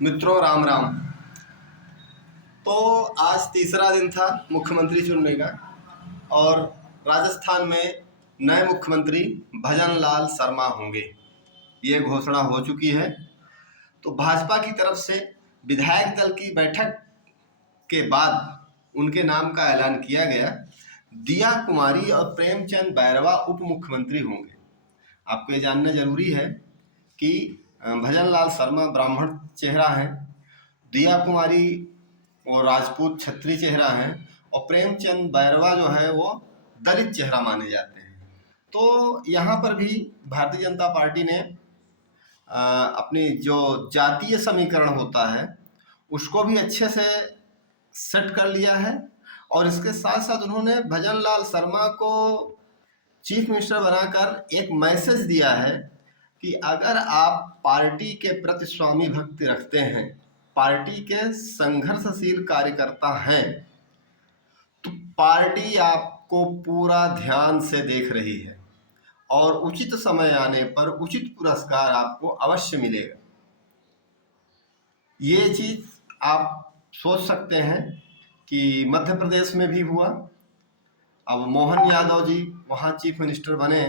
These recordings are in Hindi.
मित्रों राम राम। तो आज तीसरा दिन था मुख्यमंत्री चुनने का और राजस्थान में नए मुख्यमंत्री भजन लाल शर्मा होंगे, ये घोषणा हो चुकी है। तो भाजपा की तरफ से विधायक दल की बैठक के बाद उनके नाम का ऐलान किया गया। दिया कुमारी और प्रेमचंद बैरवा उप मुख्यमंत्री होंगे। आपको ये जानना जरूरी है कि भजन लाल शर्मा ब्राह्मण चेहरा है, दिया कुमारी और राजपूत क्षत्रिय चेहरा है और प्रेमचंद बैरवा जो है वो दलित चेहरा माने जाते हैं। तो यहाँ पर भी भारतीय जनता पार्टी ने अपनी जो जातीय समीकरण होता है उसको भी अच्छे से सेट कर लिया है और इसके साथ साथ उन्होंने भजन लाल शर्मा को चीफ मिनिस्टर बनाकर एक मैसेज दिया है कि अगर आप पार्टी के प्रति स्वामी भक्ति रखते हैं, पार्टी के संघर्षशील कार्यकर्ता हैं, तो पार्टी आपको पूरा ध्यान से देख रही है और उचित समय आने पर उचित पुरस्कार आपको अवश्य मिलेगा। ये चीज आप सोच सकते हैं कि मध्य प्रदेश में भी हुआ। अब मोहन यादव जी वहाँ चीफ मिनिस्टर बने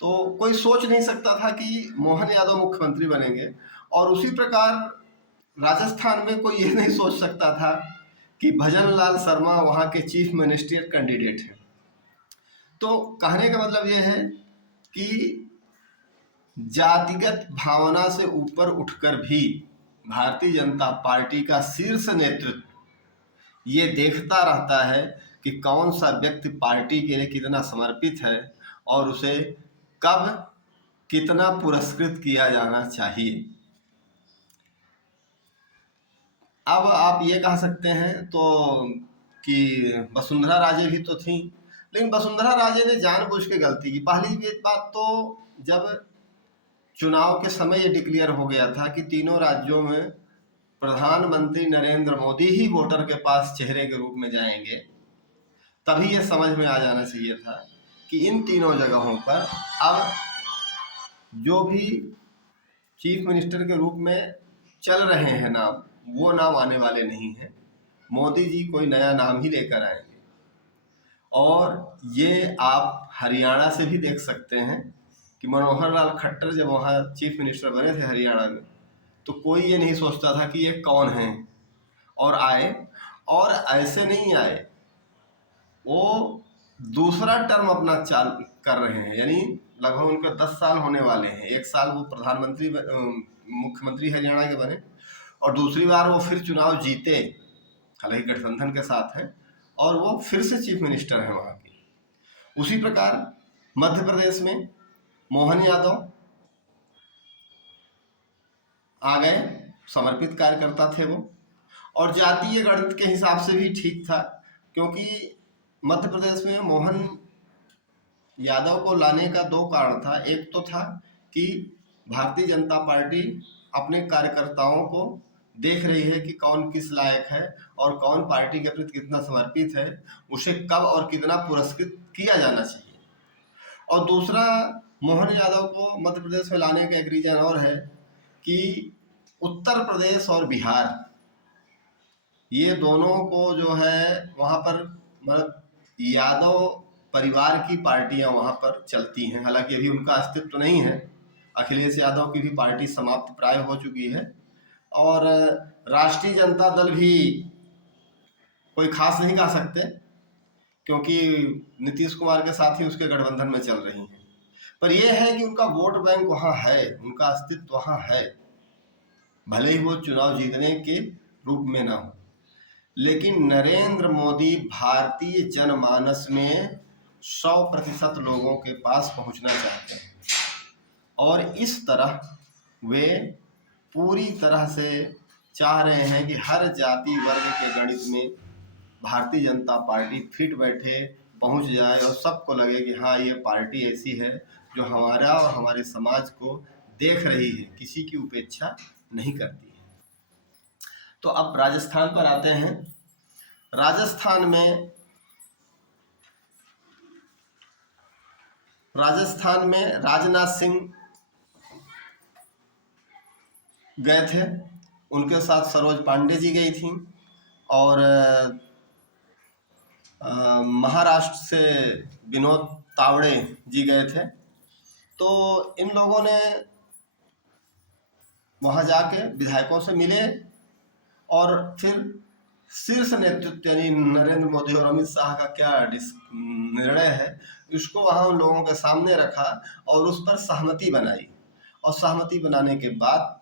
तो कोई सोच नहीं सकता था कि मोहन यादव मुख्यमंत्री बनेंगे, और उसी प्रकार राजस्थान में कोई ये नहीं सोच सकता था कि भजन लाल शर्मा वहाँ के चीफ मिनिस्टर कैंडिडेट हैं। तो कहने का मतलब ये है कि जातिगत भावना से ऊपर उठकर भी भारतीय जनता पार्टी का शीर्ष नेतृत्व ये देखता रहता है कि कौन सा व्यक्ति पार्टी के लिए कितना समर्पित है और उसे कब कितना पुरस्कृत किया जाना चाहिए। अब आप ये कह सकते हैं तो कि वसुंधरा राजे भी तो थी, लेकिन वसुंधरा राजे ने जानबूझ के गलती की। पहली बात तो जब चुनाव के समय ये डिक्लेयर हो गया था कि तीनों राज्यों में प्रधानमंत्री नरेंद्र मोदी ही वोटर के पास चेहरे के रूप में जाएंगे, तभी ये समझ में आ जाना चाहिए था कि इन तीनों जगहों पर अब जो भी चीफ मिनिस्टर के रूप में चल रहे हैं नाम, वो नाम आने वाले नहीं हैं। मोदी जी कोई नया नाम ही लेकर आएंगे। और ये आप हरियाणा से भी देख सकते हैं कि मनोहर लाल खट्टर जब वहाँ चीफ मिनिस्टर बने थे हरियाणा में, तो कोई ये नहीं सोचता था कि ये कौन है, और आए। और ऐसे नहीं आए, वो दूसरा टर्म अपना चाल कर रहे हैं, यानी लगभग उनके 10 साल होने वाले हैं। 1 साल वो प्रधानमंत्री मुख्यमंत्री हरियाणा के बने और दूसरी बार वो फिर चुनाव जीते, हालांकि गठबंधन के साथ है, और वो फिर से चीफ मिनिस्टर हैं वहाँ की। उसी प्रकार मध्य प्रदेश में मोहन यादव आ गए, समर्पित कार्यकर्ता थे वो, और जातीय गणित के हिसाब से भी ठीक था, क्योंकि मध्य प्रदेश में मोहन यादव को लाने का 2 कारण था। एक तो था कि भारतीय जनता पार्टी अपने कार्यकर्ताओं को देख रही है कि कौन किस लायक है और कौन पार्टी के प्रति कितना समर्पित है, उसे कब और कितना पुरस्कृत किया जाना चाहिए। और दूसरा, मोहन यादव को मध्य प्रदेश में लाने का एक रीजन और है कि उत्तर प्रदेश और बिहार, ये दोनों को जो है वहाँ पर मतलब यादव परिवार की पार्टियां वहाँ पर चलती हैं। हालांकि अभी उनका अस्तित्व तो नहीं है, अखिलेश यादव की भी पार्टी समाप्त प्राय हो चुकी है, और राष्ट्रीय जनता दल भी कोई खास नहीं कह सकते, क्योंकि नीतीश कुमार के साथ ही उसके गठबंधन में चल रही हैं। पर यह है कि उनका वोट बैंक वहाँ है, उनका अस्तित्व वहाँ है, भले ही वो चुनाव जीतने के रूप में ना हो। लेकिन नरेंद्र मोदी भारतीय जनमानस में 100% लोगों के पास पहुंचना चाहते हैं, और इस तरह वे पूरी तरह से चाह रहे हैं कि हर जाति वर्ग के गणित में भारतीय जनता पार्टी फिट बैठे, पहुंच जाए और सबको लगे कि हाँ, ये पार्टी ऐसी है जो हमारा और हमारे समाज को देख रही है, किसी की उपेक्षा नहीं करती है। तो अब राजस्थान पर आते हैं। राजस्थान में राजनाथ सिंह गए थे उनके साथ सरोज पांडे जी गई थी और महाराष्ट्र से विनोद तावड़े जी गए थे। तो इन लोगों ने वहाँ जाके विधायकों से मिले और फिर शीर्ष नेतृत्व यानी नरेंद्र मोदी और अमित शाह का क्या निर्णय है इसको वहाँ उन लोगों के सामने रखा और उस पर सहमति बनाई। और सहमति बनाने के बाद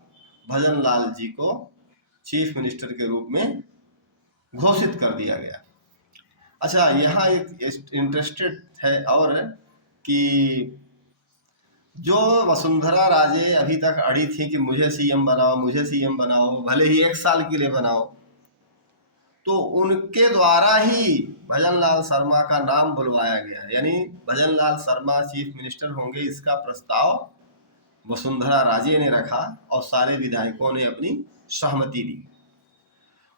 भजन लाल जी को चीफ मिनिस्टर के रूप में घोषित कर दिया गया। अच्छा, यहाँ एक इंटरेस्टेड है और कि जो वसुंधरा राजे अभी तक अड़ी थी कि मुझे सीएम बनाओ, मुझे सीएम बनाओ, भले ही 1 साल के लिए बनाओ, तो उनके द्वारा ही भजन लाल शर्मा का नाम बुलवाया गया। यानी भजन लाल शर्मा चीफ मिनिस्टर होंगे इसका प्रस्ताव वसुंधरा राजे ने रखा और सारे विधायकों ने अपनी सहमति दी।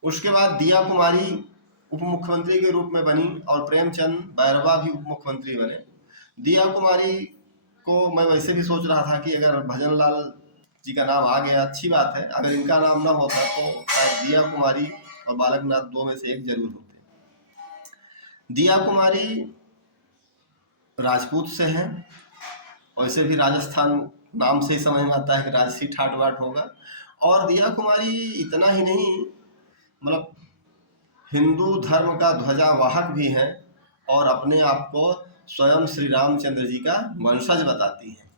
उसके बाद दिया कुमारी उप मुख्यमंत्री के रूप में बनी और प्रेमचंद बैरवा भी उप मुख्यमंत्री बने। दिया कुमारी को मैं वैसे भी सोच रहा था कि अगर भजन लाल जी का नाम आ गया अच्छी बात है, अगर इनका नाम ना होता तो शायद दिया कुमारी और बालकनाथ 2 में से एक जरूर होते। दिया कुमारी राजपूत से हैं, वैसे भी राजस्थान नाम से ही समझ में आता है कि राजसी ठाट बाट होगा। और दिया कुमारी इतना ही नहीं, मतलब हिंदू धर्म का ध्वजावाहक भी हैं और अपने आप को स्वयं श्री रामचंद्र जी का वंशज बताती हैं।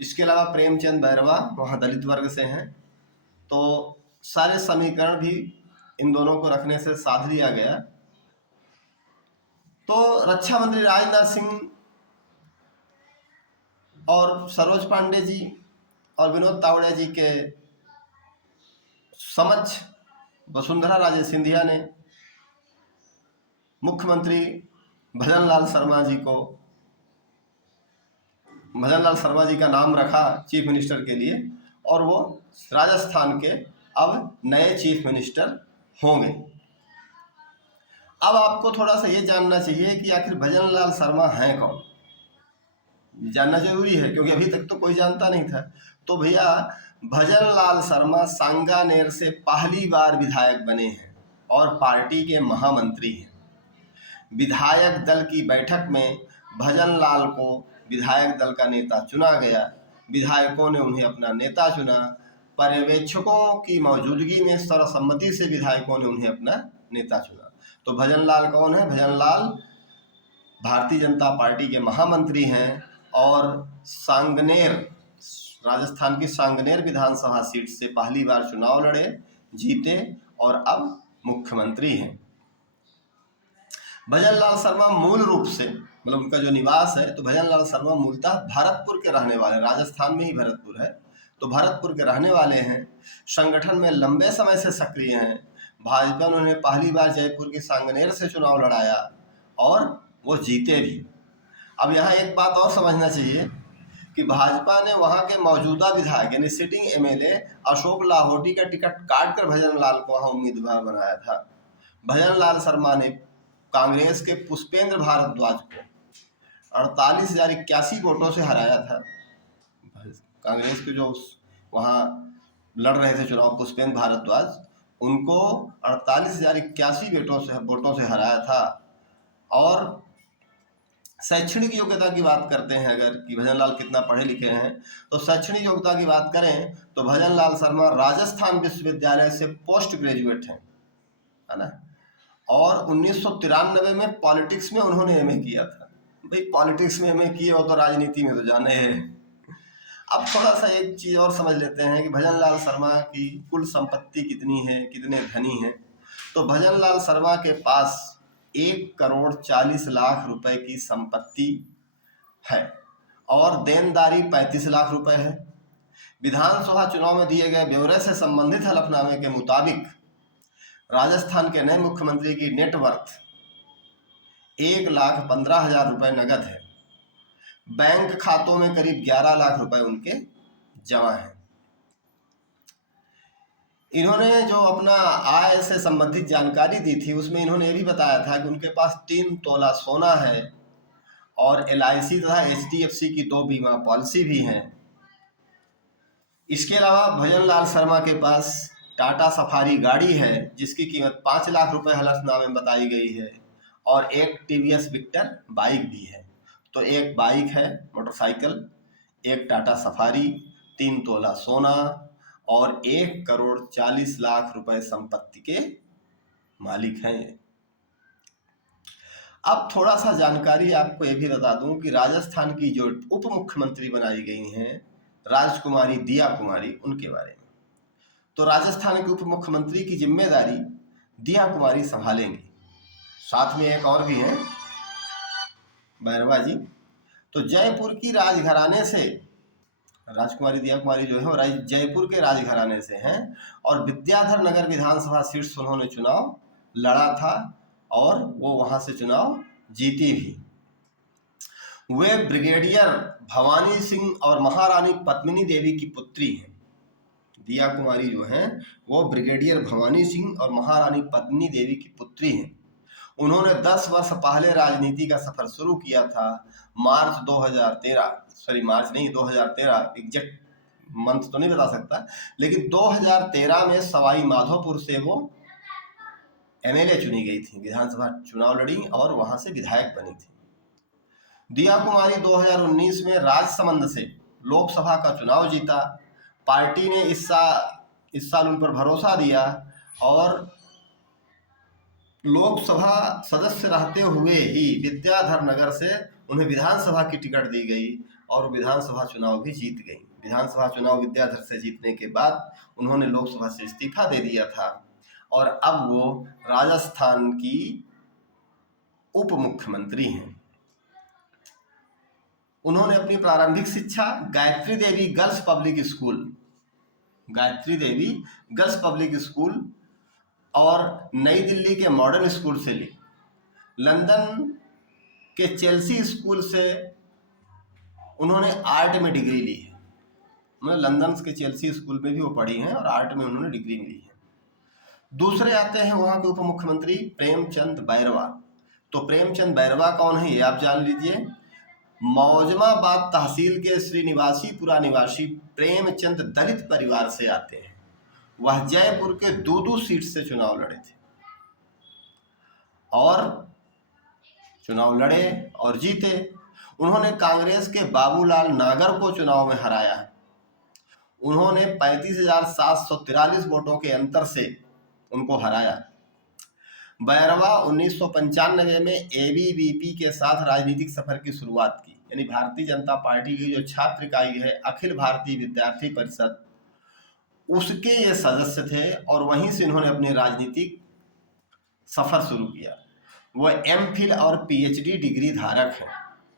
इसके अलावा प्रेमचंद बैरवा वहाँ दलित वर्ग से हैं। तो सारे समीकरण भी इन दोनों को रखने से साध लिया गया। तो रक्षा मंत्री राजनाथ सिंह और सरोज पांडे जी और विनोद तावड़े जी के समक्ष वसुंधरा राजे सिंधिया ने मुख्यमंत्री भजन लाल शर्मा जी का नाम रखा चीफ मिनिस्टर के लिए और वो राजस्थान के अब नए चीफ मिनिस्टर होंगे। अब आपको थोड़ा सा ये जानना चाहिए कि आखिर भजन लाल शर्मा हैं कौन, जानना जरूरी है क्योंकि अभी तक तो कोई जानता नहीं था। तो भैया भजन लाल शर्मा सांगानेर से पहली बार विधायक बने हैं और पार्टी के महामंत्री हैं। विधायक दल की बैठक में भजन लाल को विधायक दल का नेता चुना गया। विधायकों ने उन्हें अपना नेता चुना। पर्यवेक्षकों की मौजूदगी में सर्वसम्मति से विधायकों ने उन्हें अपना नेता चुना। तो भजन लाल कौन है? भजन लाल भारतीय जनता पार्टी के महामंत्री हैं और सांगनेर, राजस्थान की सांगनेर विधानसभा सीट से पहली बार चुनाव लड़े, जीते और अब मुख्यमंत्री हैं। भजन लाल शर्मा मूल रूप से, मतलब उनका जो निवास है, तो भजन लाल शर्मा मूलतः भरतपुर के रहने वाले, राजस्थान में ही भरतपुर है, तो भरतपुर के रहने वाले हैं। संगठन में लंबे समय से सक्रिय हैं। भाजपा ने उन्हें पहली बार जयपुर की सांगनेर से चुनाव लड़ाया और वो जीते भी। अब यहाँ एक बात और समझना चाहिए कि भाजपा ने वहाँ के मौजूदा विधायक यानी सिटिंग एमएलए अशोक लाहोटी का टिकट काट कर भजन लाल को वहाँ उम्मीदवार बनाया था। भजन लाल शर्मा ने कांग्रेस के पुष्पेंद्र भारद्वाज को 48,081 वोटों से हराया था। कांग्रेस के जो वहाँ लड़ रहे थे चुनाव पुष्पेंद्र भारद्वाज, उनको 48,081 वोटों से हराया था। और शैक्षणिक योग्यता की बात करते हैं अगर कि भजन लाल कितना पढ़े लिखे हैं, तो शैक्षणिक योग्यता की बात करें तो भजन लाल शर्मा राजस्थान विश्वविद्यालय से पोस्ट ग्रेजुएट हैं, है ना। और 1993 में पॉलिटिक्स में उन्होंने एमए किया था। भाई पॉलिटिक्स में एमए किए हो तो राजनीति में तो जाने हैं। अब थोड़ा सा एक चीज़ और समझ लेते हैं कि भजन लाल शर्मा की कुल संपत्ति कितनी है, कितने धनी हैं। तो भजन लाल शर्मा के पास 1,40,00,000 रुपए की संपत्ति है और देनदारी 35 लाख रुपए है। विधानसभा चुनाव में दिए गए ब्यौरे से संबंधित हलफनामे के मुताबिक राजस्थान के नए मुख्यमंत्री की नेटवर्थ 1,15,000 रुपए नगद है। बैंक खातों में करीब 11 लाख रुपए उनके जमा हैं। इन्होंने जो अपना आय से संबंधित जानकारी दी थी उसमें इन्होंने ये भी बताया था कि उनके पास 3 तोला सोना है और LIC तथा HDFC की 2 बीमा पॉलिसी भी हैं। इसके अलावा भजन लाल शर्मा के पास टाटा सफारी गाड़ी है जिसकी कीमत 5 लाख रुपए हलफनामे में बताई गई है, और एक टीवीएस विक्टर बाइक भी है। तो एक बाइक है मोटरसाइकिल, एक टाटा सफारी, 3 तोला सोना और 1,40,00,000 रुपए संपत्ति के मालिक हैं ये। अब थोड़ा सा जानकारी आपको ये भी बता दूं कि राजस्थान की जो उप मुख्यमंत्री बनाई गई हैं राजकुमारी दिया कुमारी, उनके बारे में। तो राजस्थान के उप मुख्यमंत्री की जिम्मेदारी दिया कुमारी संभालेंगी। साथ में एक और भी हैं बैरवा जी। तो जयपुर की राजघराने से राजकुमारी दिया कुमारी जो है वो जयपुर के राजघराने से हैं, और विद्याधर नगर विधानसभा सीट से उन्होंने चुनाव लड़ा था और वो वहां से चुनाव जीती भी। वे ब्रिगेडियर भवानी सिंह और महारानी पद्मिनी देवी की पुत्री हैं। दिया कुमारी जो हैं वो ब्रिगेडियर भवानी सिंह और महारानी पद्मिनी देवी की पुत्री हैं। उन्होंने 10 वर्ष पहले राजनीति का सफर शुरू किया था। मार्च 2013 एग्जैक्ट मंथ तो नहीं बता सकता, लेकिन 2013 में सवाई माधोपुर से वो एमएलए चुनी गई थी, विधानसभा चुनाव लड़ी और वहां से विधायक बनी थी। दिया कुमारी 2019 में राजसमंद से लोकसभा का चुनाव जीता। पार्टी ने इस साल उन पर भरोसा दिया और लोकसभा सदस्य रहते हुए ही विद्याधर नगर से उन्हें विधानसभा की टिकट दी गई और विधानसभा चुनाव भी जीत गई। विधानसभा चुनाव विद्याधर से जीतने के बाद उन्होंने लोकसभा से इस्तीफा दे दिया था और अब वो राजस्थान की उप मुख्यमंत्री हैं। उन्होंने अपनी प्रारंभिक शिक्षा Gayatri Devi girls public school और नई दिल्ली के मॉडर्न स्कूल से ली। लंदन के चेल्सी स्कूल से उन्होंने आर्ट में डिग्री ली है। उन्होंने लंदन के चेल्सी स्कूल में भी वो पढ़ी हैं और आर्ट में उन्होंने डिग्री मिली है। दूसरे आते हैं वहां के उप मुख्यमंत्री प्रेमचंद बैरवा। तो प्रेमचंद बैरवा कौन है ये आप जान लीजिए। मौजमाबाद तहसील के श्रीनिवासीपुरा निवासी प्रेमचंद दलित परिवार से आते हैं। वह जयपुर के दूदू सीट से चुनाव लड़े थे और चुनाव लड़े और जीते। उन्होंने कांग्रेस के बाबूलाल नागर को चुनाव में हराया। उन्होंने 35,743 वोटों के अंतर से उनको हराया। बैरवा 1995 में एबीवीपी के साथ राजनीतिक सफर की शुरुआत की, यानी भारतीय जनता पार्टी की जो छात्र इकाई है अखिल भारतीय विद्यार्थी परिषद, उसके ये सदस्य थे और वहीं से इन्होंने अपने राजनीतिक सफर शुरू किया। वह एमफिल और पीएचडी डिग्री धारक हैं,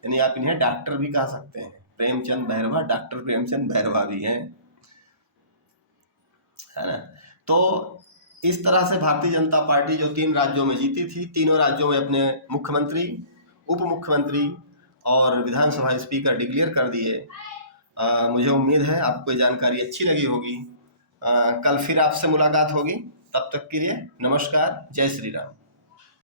यानी आप इन्हें डॉक्टर भी कह सकते हैं। प्रेमचंद बैरवा डॉक्टर प्रेमचंद बैरवा भी हैं, है ना। तो इस तरह से भारतीय जनता पार्टी जो 3 राज्यों में जीती थी, तीनों राज्यों में अपने मुख्यमंत्री, उप मुख्यमंत्री और विधानसभा स्पीकर डिक्लेयर कर दिए। मुझे उम्मीद है आपको ये जानकारी अच्छी लगी होगी। कल फिर आपसे मुलाकात होगी, तब तक के लिए नमस्कार, जय श्री राम।